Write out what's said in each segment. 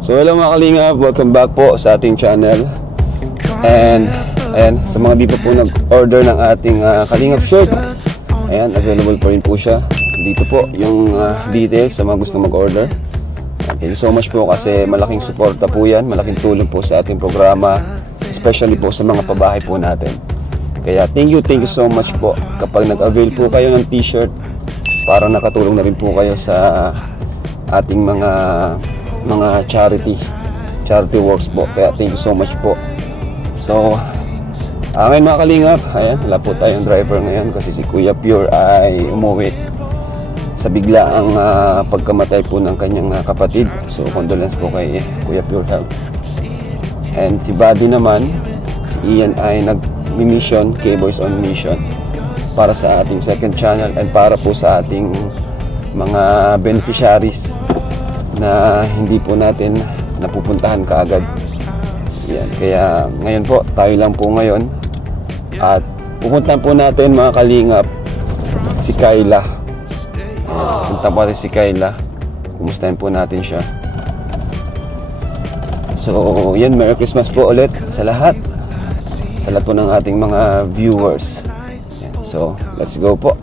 So hello mga kalingap, welcome back po sa ating channel. And ayan, sa mga di pa po nag-order ng ating kalingap shirt, ayan, available pa rin po siya. Dito po yung details sa mga gusto mag-order. Thank you so much po kasi malaking suporta po yan, malaking tulong po sa ating programa, especially po sa mga pabahay po natin. Kaya thank you so much po kapag nag-avail po kayo ng t-shirt, para nakatulong na rin po kayo sa ating mga charity works po. Kaya thank you so much po. So ngayon mga kalingap, ayan, wala po tayong driver ngayon kasi si Kuya Pure ay umuwi sa biglaang pagkamatay po ng kanyang kapatid. So condolence po kay Kuya Pure Health. And si Buddy naman, si Ian ay nag-mission, K-Boys on Mission, para sa ating second channel and para po sa ating mga beneficiaries na hindi po natin napupuntahan kaagad. Yan. Kaya ngayon po, tayo lang po ngayon at pupuntahan po natin mga kalingap si Kayla. Punta po natin si Kayla, kumustahin po natin siya. So yan, Merry Christmas po ulit sa lahat, sa lahat po ng ating mga viewers. Yan. So let's go po.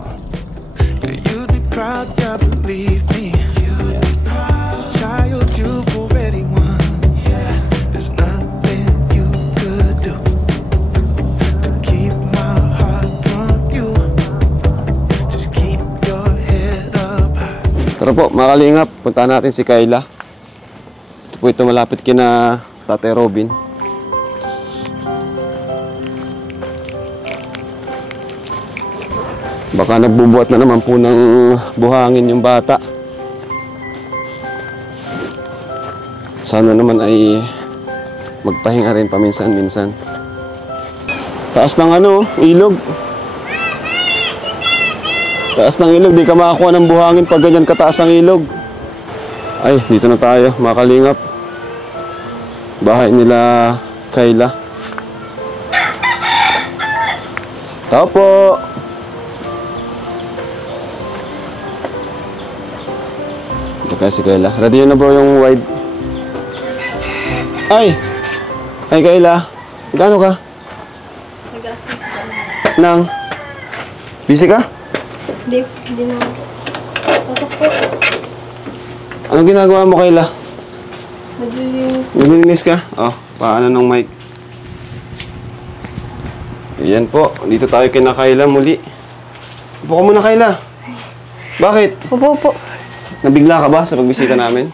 Tara po mga kalingap, puntahan natin si Kayla. Ito po, ito malapit kina Tatay Robin. Baka nagbubuhat na naman po ng buhangin yung bata. Sana naman ay magpahinga rin paminsan-minsan. Taas ng ilog. Taas ng ilog, di ka makakuha ng buhangin pag ganyan kataas ang ilog. Ay, dito na tayo mga kalingap. Bahay nila Kayla. Tao po. Ito kaya si Kayla. Ready na bro yung wide? Ay Kayla, gaano ka? Nang busy ka? Hindi na. Pasok po. Anong ginagawa mo, Kayla? Naglilinis. Naglilinis ka? Oh, paano nung mic? Ayan po, dito tayo kina Kayla muli. Upo ka muna, Kayla. Bakit? Opo po. Nabigla ka ba sa pagbisita namin?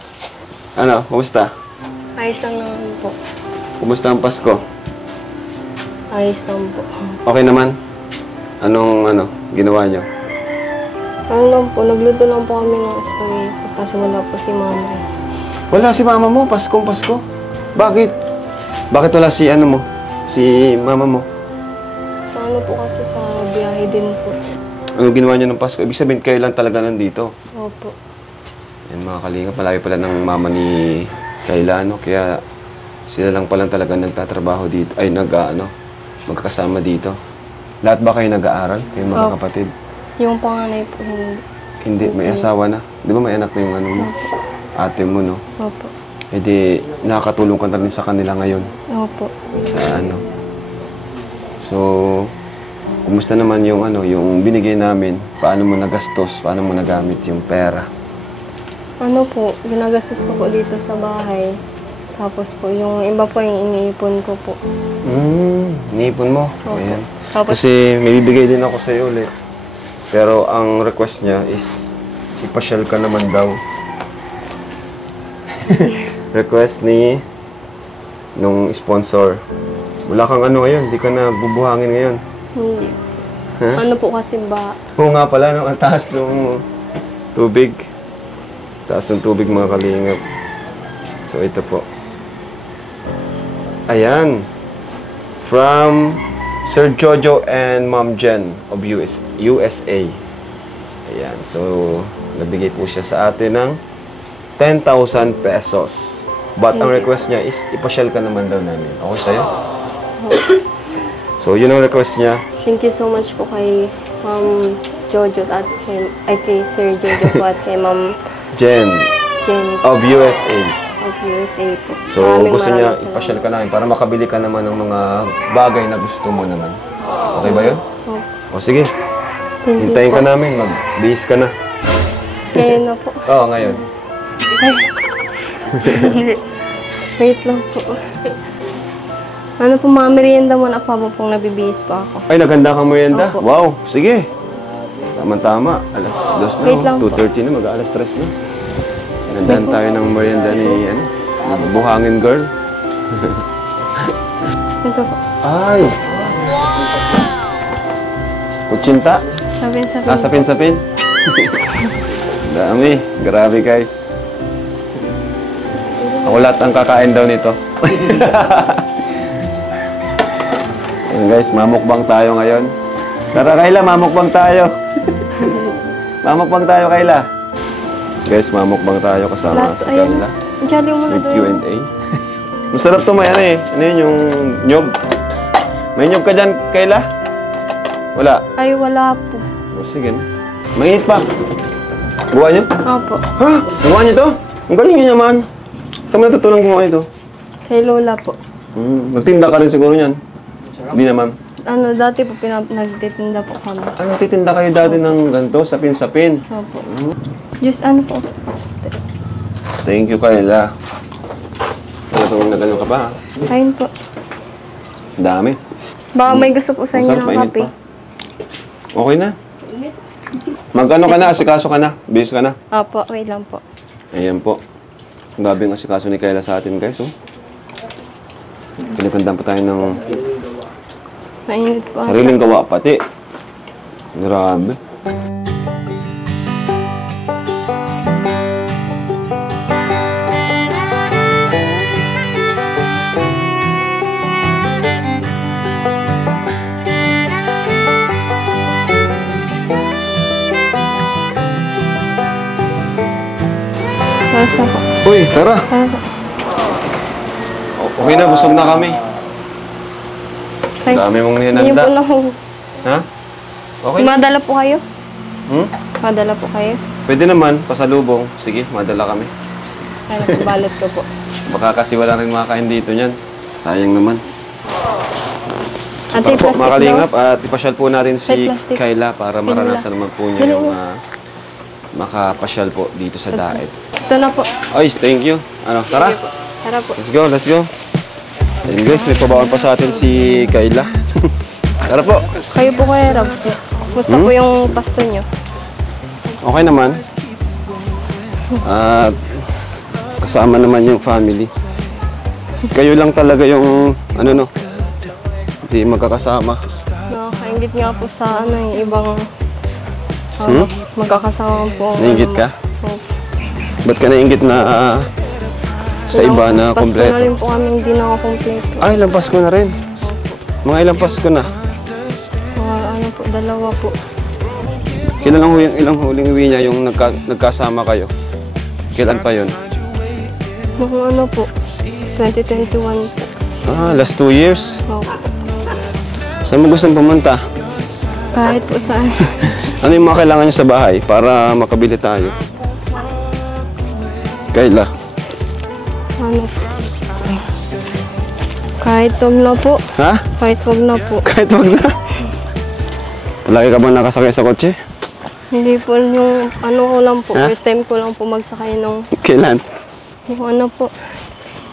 Ano, kumusta? Ayos lang naman po. Kumusta ang Pasko? Ayos lang po. Okay naman? Anong ginawa nyo? Ano lang po, nagluto lang po kami ng spaghetti kasi wala po si mama. Wala si mama mo, Paskong Pasko. Bakit? Bakit wala si si mama mo? Sa po kasi sa biyahe din po. Ano ginawa niyo ng Pasko? Ibig sabihin kayo lang talaga nandito. Opo. Yan mga kalingap, malayo pala ng mama ni Kayla, kaya sila lang pala talaga nagtatrabaho dito, ay magkakasama dito. Lahat ba kayo nag-aaral, kayong mga kapatid? Yung panganay po, Hindi, may asawa na. Di ba may anak na yung mo? Ate mo, no? Opo. E di, nakakatulong ka na rin sa kanila ngayon. Opo. Sa So, kumusta naman yung yung binigay namin? Paano mo nagastos? Paano mo nagamit yung pera? Ano po, ginagastos ko po dito sa bahay. Tapos po, yung iba po yung iniipon ko po. Iniipon mo? Opo. Ayan. Tapos, Kasi may bibigay din ako sa'yo ulit. Pero ang request niya is ipasyal ka naman daw. Request nung sponsor. Wala kang ngayon, di ka na bubuhangin ngayon. hindi. Huh? Ano po kasi ba? Oo nga pala, ang taas ng tubig. Taas ng tubig mga kalingap. So ito po. Ayan. From Sir Jojo and Mom Jen of USA. Ayan. So, nabigay po siya sa atin ng 10,000 pesos. But ang request niya is, ipasyal ka naman daw namin. Ako sa'yo? So, yun ang request niya. Thank you so much po kay Ma'am Jojo at kay Sir Jojo po at kay Ma'am Jen Jen. of USA. of USA po. So, gusto niya ipasyal ka namin para makabili ka naman ng mga bagay na gusto mo naman. Okay ba yun? Opo. O sige, hintayin ka namin, mag-bihis ka na. Ngayon na po. Oo, ngayon. Ay. Wait lang po. Ano po, mga merienda muna pa mo pong nabibihis pa ako. Ay, naghanda kang merienda? Opo. Wow, sige. Tama-tama. Alas 2 na. Wait lang po. 2:30 na, mag-alas 3 na. Nandahan tayo ng merienda ni, buhangin girl. Ito po. Ay! Kutsinta? Sapin-sapin. Ah, sapin-sapin? Dami. Grabe, guys. Ako lahat ang kakain daw nito. Ayan, guys, mamukbang tayo ngayon. Tara, Kayla, mamukbang tayo. Mamukbang tayo, Kayla. Guys, mamukbang tayo kasama si Kayla. Jolly mo na With doon. Q&A. Masarap to, may ano eh. Ano yun, yung nyog. May nyog ka dyan, Kayla? Wala. Ay, wala po. O, sige na. Mainit pa. Buwa niyo? Opo. Ha? Buwa niyo to? Ang galing niyo naman. Saan mo natutunan gumawa ito? Kay Lola po. Nagtinda ka rin siguro niyan? Hindi naman. Ano, dati po nagtitinda po kami. Ah, nagtitinda kayo dati ng ganito, sapin-sapin. Opo. Just ano po? Subtext. Thank you, Kayla. Talagang nagano ka pa, ha? Kain po. Dami. Baka may gusto po sa inyo Masarap, ng mainit kape. pa. Okay na. Magkano ka na? Asikaso ka na? Bihis ka na? Opo, wait lang po. Ayan po. Ang gabing asikaso ni Kayla sa atin, guys, oh. Pinagandaan pa tayo ng Mainit po. sariling gawa pati. Grabe. Nasa po. Uy, tara. Tara po. Okay na, busog na kami. Ay, Dami mong Hindi hinanda. po na po. Ha? Okay na. Madala po kayo? Hmm? Madala po kayo? Pwede naman, pasalubong. Sige, madala kami. Kaya po, balot ko po. Baka kasi wala rin makakain dito niyan. Sayang naman. Ate, Para po plastic makalingap at ipasyal po natin si Ay, plastic. Kayla para maranasan naman po niya Dali yung mo. makapasyal po dito sa Daet. Ito na po. Ay, thank you. Ano, tara. Tara po. Let's go, let's go. Ayun guys, may pabaon pa sa atin si Kayla. Tara po. Kayo po kaya, Rob. Gusto po yung pasto nyo. Okay naman. At kasama naman yung family. Kayo lang talaga yung ano no. Hindi magkakasama. Nakakaingit nga po sa ano yung ibang magkakasama po. Nainggit ka? Opo. Ba't ka nainggit na sa iba na Pasko na kompleto? rin po kami hindi nakakompleto. Ay, ilang Pasko na rin. Mga ilang Pasko na. Mga ano po, dalawa po. Kailan ang ilang huling uwi niya yung nagkasama kayo? Kailan pa yun? Mga ano po, 2021 po. Ah, last 2 years. Opo. Saan mo gustong pumunta? Kahit po saan. Ano yung mga kailangan niyo sa bahay para makabili tayo? Kayla. Ano po. Kahit wag na po. Ha? Kahit wag na po. Kahit wag na. Lagi ka ba nakasakay sa kotse? Hindi po yung ano ko lang po. Ha? First time ko lang po magsakay nung Kailan? yung ano po.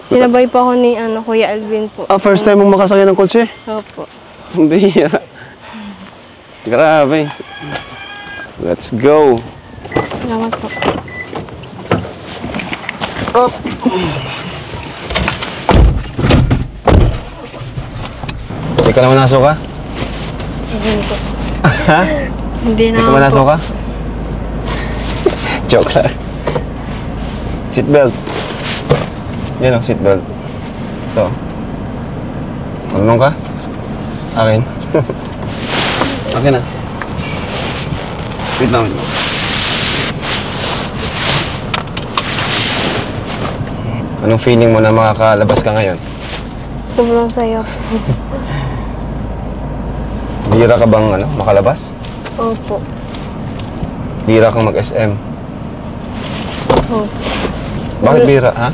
Sinabay pa ako ni ano, Kuya Alvin po. Ah, first time mong makasakay ng kotse? Opo. Ang bihira. Grabe. Let's go. Salamat po. Hindi ka naman naso ka? Hindi po. Ha? Hindi na Hindi ka po. naso ka? Joke lang. Seatbelt. Yan o, seatbelt. Ito. Marunong ka? Akin. Akin na. Wait lang. Anong feeling mo na makakalabas ka ngayon? Sobrang saya po. Bihira ka bang makalabas? Opo. Bihira kang mag-SM. Opo. Bakit bihira, ha?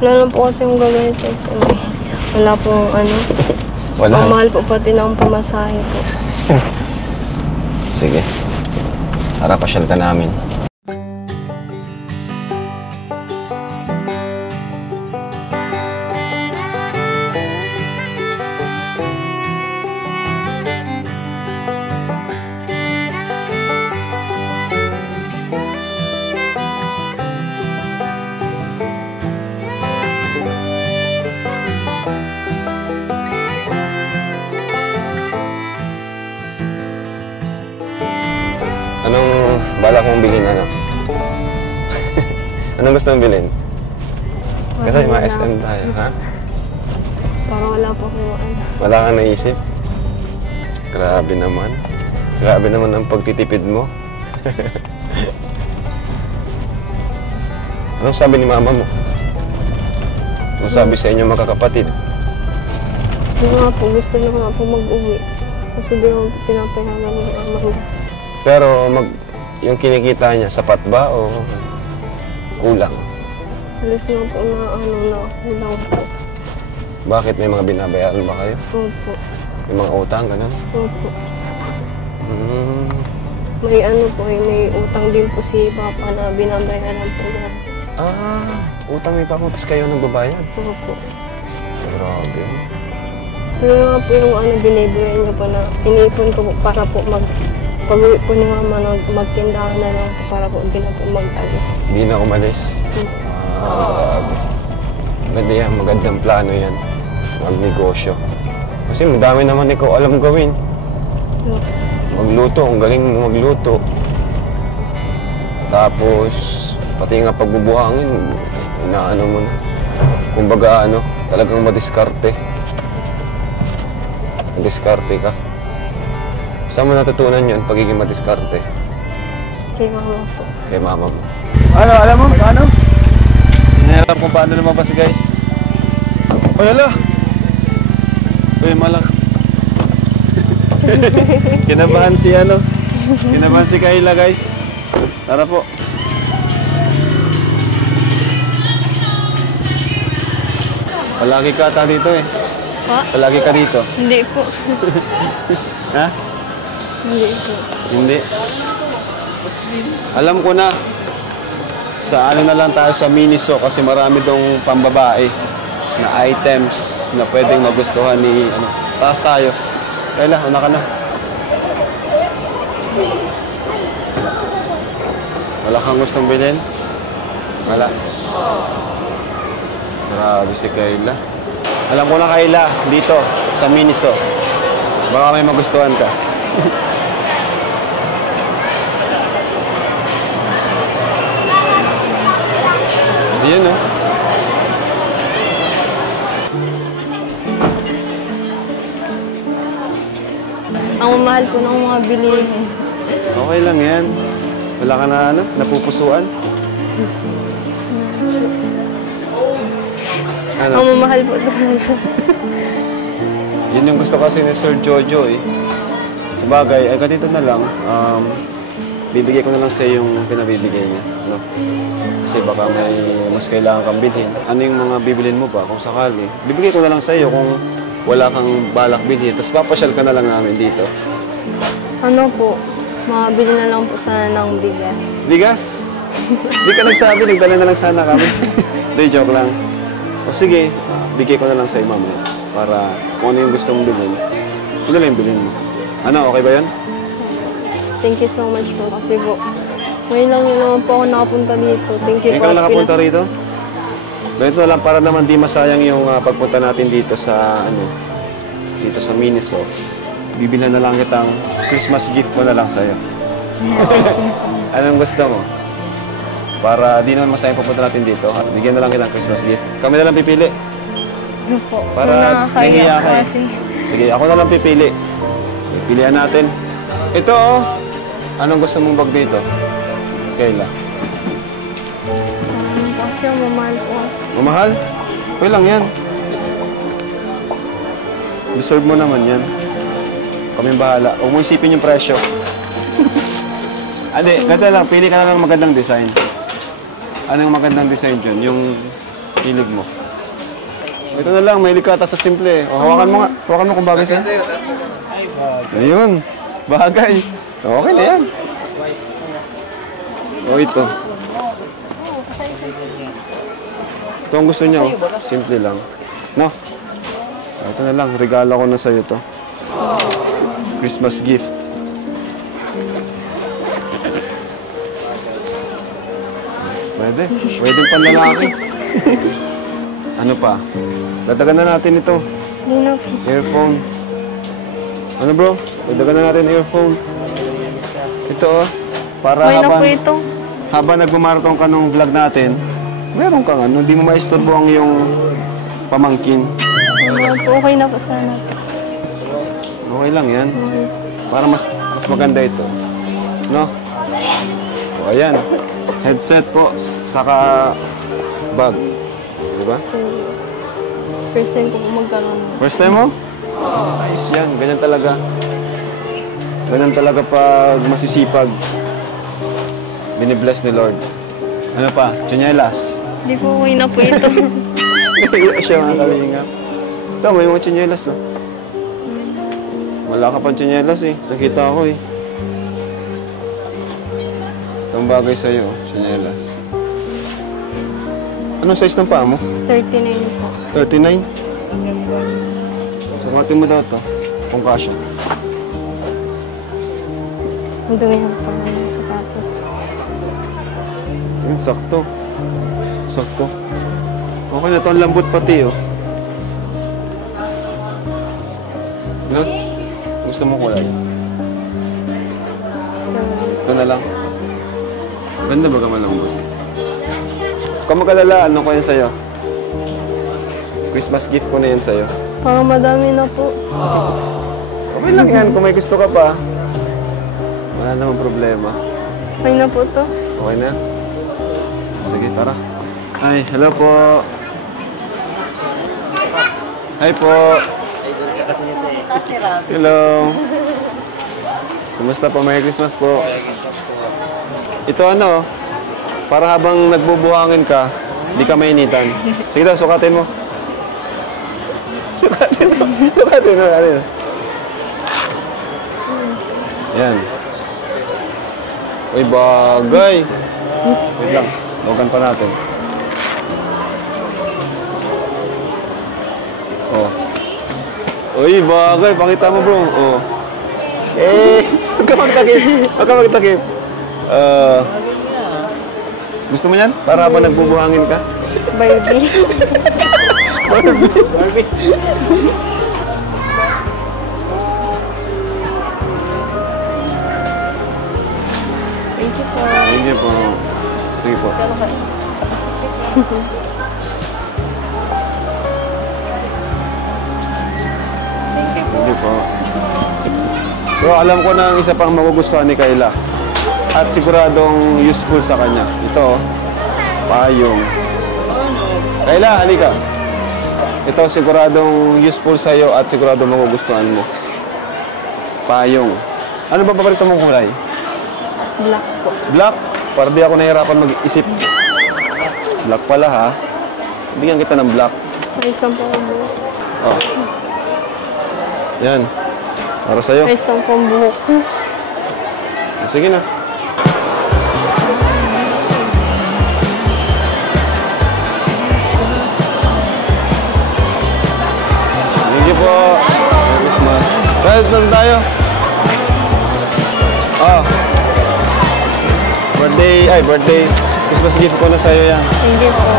Wala lang po kasi yung gagawin sa SMA. Wala pong ano. Wala. Ang mahal po pati ng pamasahe po. Sige. Tara, pasyal ka namin. Anong balak mong bilhin, ano? Anong gusto mong bilhin? Kasi Wala mga na. SM tayo, ha? Parang wala po akong ano. Wala kang naisip? Grabe naman. Grabe naman ang pagtitipid mo. Anong sabi ni mama mo? Anong sabi sa inyo magkakapatid? Yung nga po, gusto na nga po mag-uwi. Kasi di naman po pinapayagan ng ama ko. Pero yung kinikita niya, sapat ba o kulang? Alis nga po na ano na kulang po. Bakit may mga binabayaran ba kayo? Opo. May mga utang, ganun? Opo. Hmm. May ano po, may utang din po si Papa na binabayaran po na. Utang may pamutis kayo ng babayad. Opo. Grabe. Pero nga po yung ano, binibigay niya po na iniipon ko po para po pag-uwi po ni Mama, magtindahan na lang po para po hindi na po mag-alis. Hindi na umalis. Grabe. Maganda yan, magandang plano yan. Magnegosyo. Kasi madami naman ikaw alam gawin. Magluto, ang galing mo magluto. Tapos, pati nga pagbubuhangin, inaano mo na. Kumbaga ano, talagang madiskarte. Madiskarte ka. Saan mo natutunan yun, pagiging madiskarte? Kay Mama po. Kay mama mo. Ano, alam mo, ano? Hindi alam kung paano lumabas, guys. Uy, hala! Uy, malak. Kinabahan si ano? Kinabahan si Kayla, guys. Tara po. Palagi ka ata dito eh. Ha? Palagi ka dito. Hindi po. Ha? Hindi po. Hindi. Alam ko na. Sa ano na lang tayo sa Miniso kasi marami dong pambabae na items na pwedeng magustuhan ni ano. Taas tayo. Kayla, una ka na. Wala kang gustong bilhin? Wala. Grabe si Kayla. Alam ko na, Kayla, dito sa Miniso. Baka may magustuhan ka. Yun, no? Ang mahal po ng mga bilihin. Okay lang yan. Wala ka na, ano, napupusuan. Ano? Ang mamahal po talaga. Yun yung gusto kasi ni Sir Jojo eh. Sa bagay, ay ganito na lang. Bibigay ko na lang sa yung pinabibigay niya. No? Kasi baka may mas kailangan kang bilhin. Ano yung mga bibilin mo ba kung sakali? Bibigay ko na lang sa iyo kung wala kang balak bilhin. Tapos papasyal ka na lang namin dito. Ano po, makabili na lang po sana ng bigas. Bigas? Di ka nagsabi, nagdala na lang sana kami. Hindi, joke lang. O sige, bigay ko na lang sa iyo mamaya. Para kung ano yung gusto mong bilhin, yun na lang yung bilhin mo. Ano, okay ba yun? Thank you so much po kasi po, ngayon lang naman po ako nakapunta dito. Thank you Ngayon po. ka lang nakapunta Pinas- rito? Ganito lang para naman di masayang yung pagpunta natin dito sa ano, dito sa Miniso. Bibilhan na lang kitang Christmas gift ko na lang sa'yo. Anong gusto mo? Para di naman masayang pupunta natin dito. Bigyan na lang kitang Christmas gift. Kami na lang pipili. Ano po? Para nahihiya ka eh. kasi. Sige, ako na lang pipili. Sige, pilihan natin. Ito oh. Anong gusto mong bag dito? Kayla. Kasi ang mamahal po kasi. Mamahal? Okay lang yan. Deserve mo naman yan. Kami bahala. Huwag mo isipin yung presyo. Ade, ganito lang. Pili ka na lang ng magandang design. Anong magandang design dyan? Yung Hilig mo. Ito na lang, may likata sa simple. O, hawakan mo nga. Hawakan mo kung bagay sa'yo. Ayun. Bagay. Okay na yan. O, ito. Ito ang gusto niya, oh. Simple lang. No? Ito na lang, regalo ko na sa'yo to. Christmas gift. Pwede. Pwede pang lalaki. Ano pa? Dadagan na natin ito. Hindi na po. Earphone. Ano bro? Dadagan na natin earphone. Ito oh. Para Okay na po ito. habang nagmamarathon ka nung vlog natin, meron kang ano, hindi mo maistorbo ang iyong pamangkin. Okay na po sana. Okay lang yan. Para mas maganda ito. No? O ayan. Headset po. Saka bag. Diba? First time ko po magkaroon. First time mo? Nice yan. Ganyan talaga. Ganyan talaga pag masisipag. Binibless ni Lord. Ano pa? Tsinelas. Hindi po okay na po ito. Nahiya siya mga kalingap. Ito, may mga tsinelas oh. Wala ka pang tsinelas eh. Nakita ko eh. Itong bagay sa'yo, tsinelas. Anong size ng paa mo? 39 po. 39? Sukatin mo daw ito. Kung kasya. Ang dumi ng pang sapatos. Sakto. Sakto. Okay na ito. Ang lambot pati oh. No? Gusto mo kulay? Ito na lang. Ganda ba ka malambot? Kung mag-alala, ano ko yan sa'yo? Christmas gift ko na yan sa'yo. Parang madami na po. Okay lang yan. Kung may gusto ka pa, wala namang problema. Okay na po to. Okay na? Sige, tara. Hi, hello po. Hi po. Hello. Kumusta po? Merry Christmas po. Ito ano, para habang nagbubuhangin ka, di ka mainitan. Sige daw, sukatin mo. Sukatin mo. Sukatin mo. Yan. Uy, bagay. Wait lang. Logan pa natin. Oh. Uy, bagay. Pakita mo, bro. Oh. Eh, huwag ka magtakip. Huwag ka magtakip. Gusto mo yan? Para habang nagbubuhangin ka? Barbie. Barbie. Thank you po. Thank you po. Sige po. Thank you po. Thank you po. Pero alam ko na ang isa pang magugustuhan ni Kayla. At siguradong useful sa kanya. Ito, payong. Kayla, halika. Ito siguradong useful sa'yo at siguradong magugustuhan mo. Payong. Ano ba paborito mong kulay? Black po. Black? Para di ako nahihirapan mag-isip. Black pala ha. Bigyan kita ng black. May isang pang buhok. Oh. Yan. Para sa'yo. May isang pang buhok. Sige na. Thank you po. Merry Christmas. Kahit na tayo. Oh. Birthday. Christmas gift ko na sa'yo yan. Thank you po.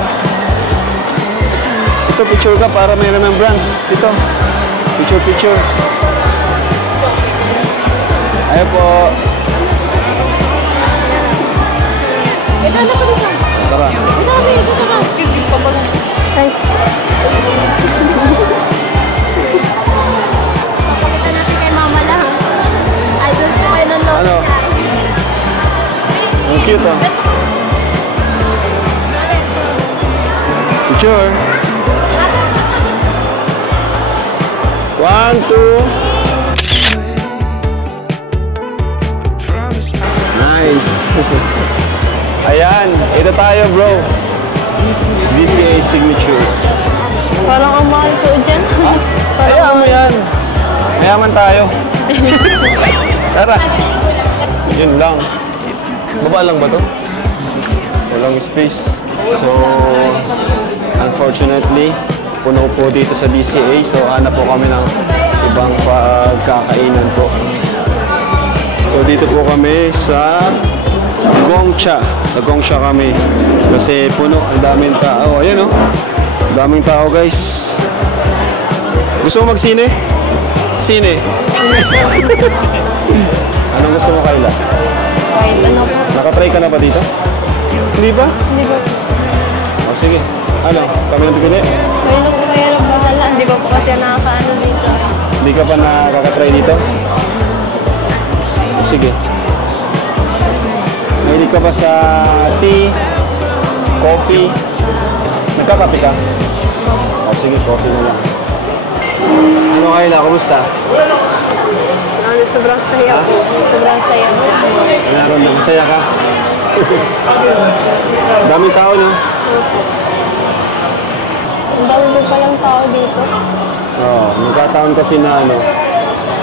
Ito, picture ka para may remembrance. Ito. Picture. Ayaw po. Tara. Ay. Pakita natin kay mama lang. Idol ko kayo ng love. Ano? Ang cute ah. Picture. 1, 2. Nice. Ayan, ito tayo bro. DCA signature. Parang ang mahal po dyan. Hayaan mo yan. Mayaman tayo. Tara. Yun lang. Baba lang ba to? Walang space. So, unfortunately, puno po dito sa DCA. So, hanap po kami ng ibang pagkakainan po. So, dito po kami sa Gongcha. Sa Gongcha kami. Kasi puno, ang daming tao. Ayan o. Ang daming tao, guys. Gusto mo magsine? Sine? Anong gusto mo, Kayla? Kahit ano po. Nakatry ka na ba dito? Hindi ba? Hindi ko. O sige. Ano? Kami na pipili? Kayo na po kayo lang bahala. Hindi ko po kasi nakakaano dito. Hindi ka pa nakakatry dito? O sige. Mahilig ka ba sa tea? Coffee? Nagkakape ka? O sige, coffee na lang. Ano Kayla? Kumusta? Sobrang saya po. Sobrang saya po. Meron na, masaya ka? Daming tao, no? Ang dami po palang tao dito. Oo, nagkataon kasi na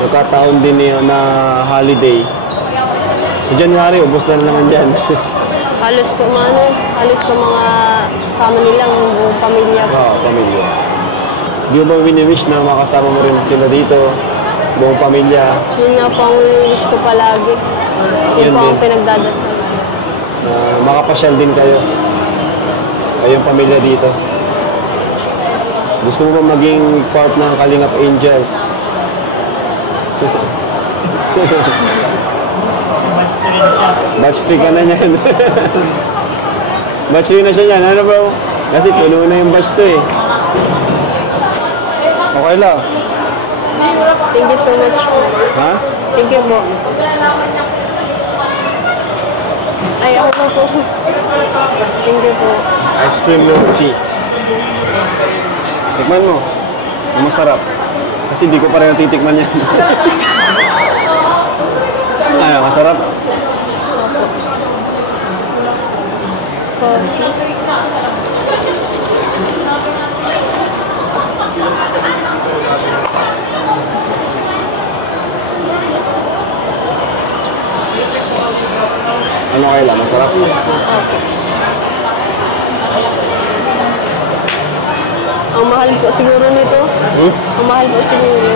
nagkataon din na holiday. Sa January, ubos na naman dyan. Halos po halos po mga kasama nilang buong pamilya po. Oo, pamilya. Di ba wini-wish na makasama mo rin sila dito, buong pamilya, Yun nga po ang wish ko palagi. Yun Yun po ang din. pinagdadasal. na makapasyal din kayo, kayong pamilya dito. Gusto mo ba maging part ng Kalingap Angels? Batch 3 ka na niyan. Batch 3 na siya niyan. Ano bro? Kasi puno na yung batch 2 eh. Okay lang. Thank you so much po. Ha? Thank you po. Ay, ako na po. Thank you po. Ice cream milk tea. Tikman mo. Ang masarap. Kasi hindi ko pa rin natitikman yan. Ay, masarap. Coffee. Ano kaya lang? Masarap. Ang mahal po siguro nito. Hmm? Ang mahal po siguro.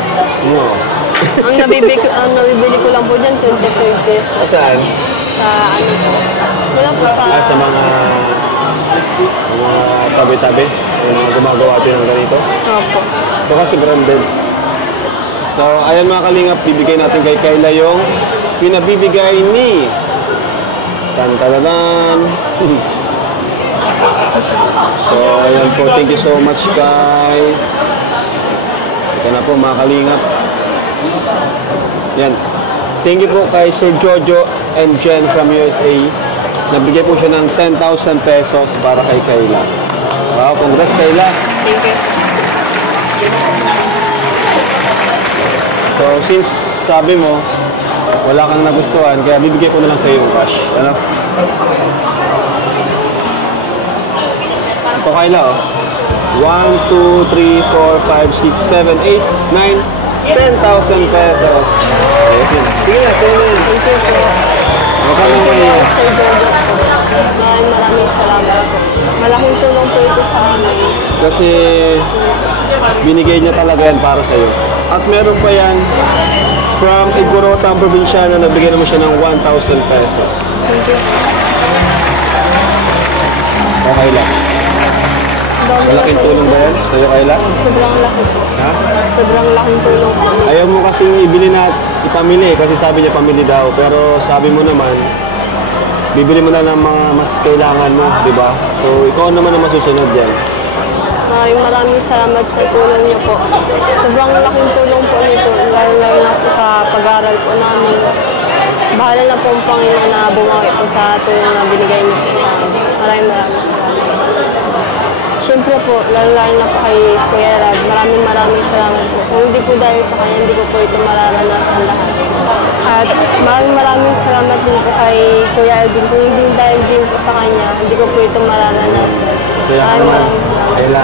No. ang nabibili ko lang po dyan, 25 pesos. Saan? Sa ano po. Wala po sa... Sa mga tabi-tabi. Yung mga gumagawa din ng ganito. Opo. Ito kasi branded. So, ayan mga kalingap, bibigay natin kay Kayla yung pinabibigay ni Tantalanan. So, ayan po. Thank you so much, Kay. Ito na po mga kalingap. Yan. Thank you po kay Sir Jojo and Jen from USA. Nabigay po siya ng 10,000 pesos para kay Kayla. Wow, congrats Kayla. Thank you. So, since sabi mo, wala kang nagustuhan, kaya bibigay ko na lang sa iyo yung cash. Ano? Ito Kayla, oh. 1, 2, 3, 4, 5, 6, 7, 8, 9, 10,000 pesos. Ayun. Sige na, sa'yo na yun. Thank you po. Huwag ka Thank nang you mahiya. po, Sir Jojo po. Maraming salamat po. Malaking tulong po ito sa amin. Kasi binigay niya talaga yan para sa'yo. At meron pa yan from Igorota, ang probinsyano, nabigyan naman siya ng 1,000 pesos. Thank you. Okay lang. Malaking tulong ba yan sa'yo, Kayla? Sobrang laki po. Ha? Sobrang laking tulong po. Ayaw mo kasi ibili na ipamili kasi sabi niya pamili daw. Pero sabi mo naman, bibili mo na ng mga mas kailangan mo, di ba? So, ikaw naman ang masusunod yan. Maraming salamat sa tulong niyo po. Sobrang laking tulong po nito, lalo na po sa pag-aaral po namin. Bahala na po ang Panginoon na bumawi po sa tulong na binigay niyo po sa amin. Maraming salamat. Siyempre po, lalo na po kay Kuya Rab, maraming salamat po. Kung hindi po dahil sa kanya, hindi ko po ito mararanasan lahat. At maraming salamat din po kay Kuya Alvin. Kung hindi dahil din po sa kanya, hindi ko po ito mararanasan. Masaya ka naman. Maraming salamat. Kayla,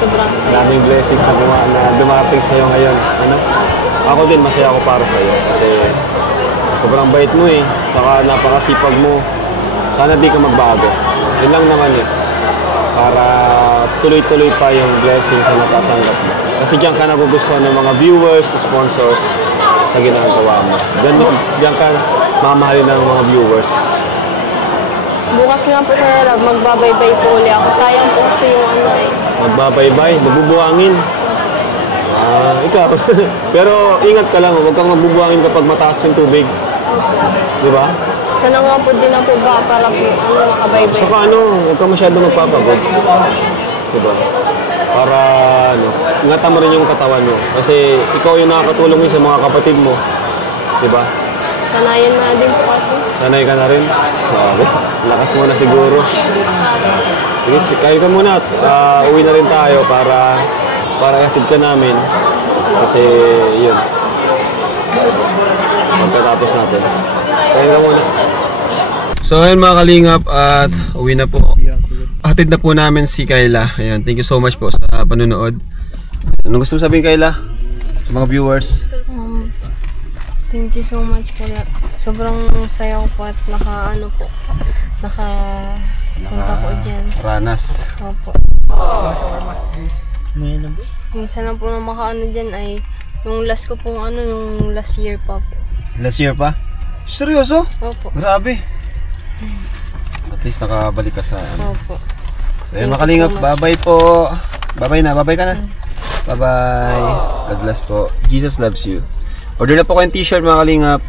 Sobrang saya. maraming blessings na dumating sa'yo ngayon. Ano? Ako din, masaya ako para sa'yo. Kasi sobrang bait mo eh. Saka napakasipag mo. Sana di ka magbago. Yun lang naman eh. Para tuloy-tuloy pa yung blessings na natatanggap mo. Kasi diyan ka nagugustuhan ng mga viewers, sponsors sa ginagawa mo. Diyan ka mamahalin ng mga viewers. Bukas nga po Kuya Rab, magbabaybay po ulit ako. Sayang po kasi yung ano eh. Magbabaybay, magbubuhangin. Ikaw. Pero ingat ka lang, huwag kang magbubuhangin kapag mataas yung tubig. Di ba? Sana nga po din ako ba para po makabaybay. Saka huwag kang masyado magpapagod. Di ba? Para ingatan mo rin yung katawan mo. Kasi ikaw yung nakakatulong sa mga kapatid mo. Di ba? Sanayan na din po kasi. Sanay ka na rin. Grabe. Lakas mo na siguro. Sige, kayo ka muna at uwi na rin tayo para ihatid ka namin. Kasi yun. Pagkatapos natin. Kayo ka muna. So ayun mga kalingap at uwi na po. Hatid na po namin si Kayla. Ayun, thank you so much po sa panunood. Anong gusto mo sabihin Kayla? Sa mga viewers? Thank you so much po. Sobrang saya ko po at nakapunta po dyan. Ranas. Opo. Minsan lang po na makaano dyan ay yung last ko pong yung last year pa po. Last year pa? Seryoso? Opo. Grabe. At least nakabalik ka sa Opo. So ayun Thank mga kalingap, you so much. bye-bye po. Bye-bye na, bye-bye ka na. Bye-bye. God bless po. Jesus loves you. Order na po kayong t-shirt mga kalingap.